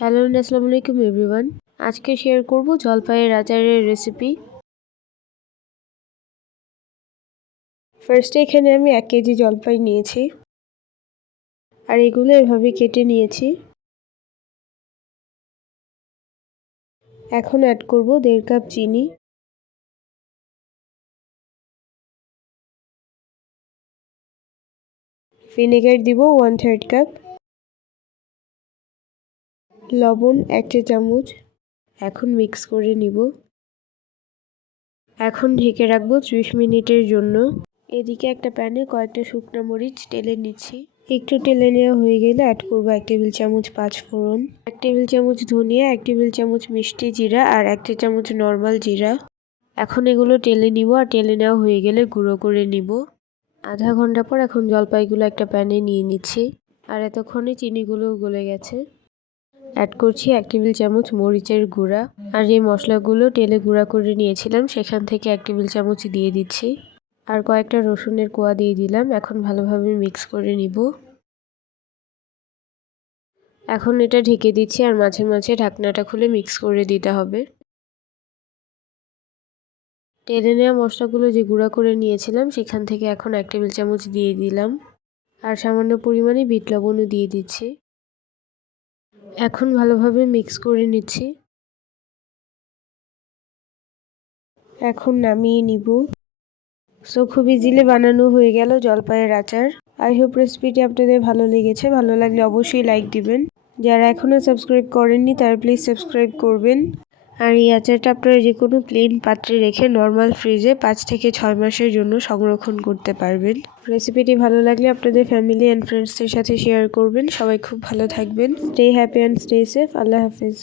Hello and আসসালামু আলাইকুম everyone. আজকে শেয়ার করব জলপাইয়ের আচারের রেসিপি। ফার্স্টে এখানে আমি 1 কেজি জলপাই নিয়েছি আর এগুলো এভাবে কেটে নিয়েছি। এখন অ্যাড করব 1.5 কাপ চিনি, ভিনেগার দিব 1/3 কাপ, লবণ 1 চা চামচ। এখন মিক্স করে নিব। এখন ঢেকে রাখবো 30 মিনিটের জন্য। এদিকে একটা প্যানে কয়েকটা শুকনো মরিচ টেলে নিচ্ছি। একটু টেলে নেওয়া হয়ে গেলে অ্যাড করব 1 টেবিল চামচ 5 ফোড়ন, 1 টেবিল চামচ ধনিয়া, 1 টেবিল চামচ মিষ্টি জিরা আর 1 চা চামচ নর্মাল জিরা। এখন এগুলো টেলে নিব আর টেলে নেওয়া হয়ে গেলে গুঁড়ো করে নিব। আধা ঘন্টা পর এখন জলপাইগুলো একটা প্যানে নিয়ে নিচ্ছি আর এতক্ষণে চিনিগুলো গলে গেছে। অ্যাড করছি 1 টেবিল চামচ মরিচের গুঁড়া আর যে মশলাগুলো টেলে গুঁড়া করে নিয়েছিলাম সেখান থেকে 1 টেবিল চামচ দিয়ে দিচ্ছি আর কয়েকটা রসুনের কোয়া দিয়ে দিলাম। এখন ভালোভাবে মিক্স করে নিব। এখন এটা ঢেকে দিচ্ছি আর মাঝে মাঝে ঢাকনাটা খুলে মিক্স করে দিতে হবে। টেলে নেওয়া মশলাগুলো যে গুঁড়া করে নিয়েছিলাম সেখান থেকে এখন 1 টেবিল চামচ দিয়ে দিলাম আর সামান্য পরিমাণে বিট লবণও দিয়ে দিচ্ছি। এখন ভালোভাবে মিক্স করে নিচ্ছি। এখন নামিয়ে নিব। সো খুব ইজিলি বানানো হয়ে গেল জলপাইয়ের আচার। আই হোপ রেসিপিটি আপনাদের ভালো লেগেছে। ভালো লাগলে অবশ্যই লাইক দিবেন। যারা এখনও সাবস্ক্রাইব করেননি তারা প্লিজ সাবস্ক্রাইব করবেন। আর এই আচারটা আপনারা যে কোনো প্লেন পাত্রে রেখে নর্মাল ফ্রিজে 5 থেকে 6 মাসের জন্য সংরক্ষণ করতে পারবেন। রেসিপিটি ভালো লাগলে আপনাদের ফ্যামিলি অ্যান্ড ফ্রেন্ডসদের সাথে শেয়ার করবেন। সবাই খুব ভালো থাকবেন। Stay happy and stay safe. Allah Hafiz.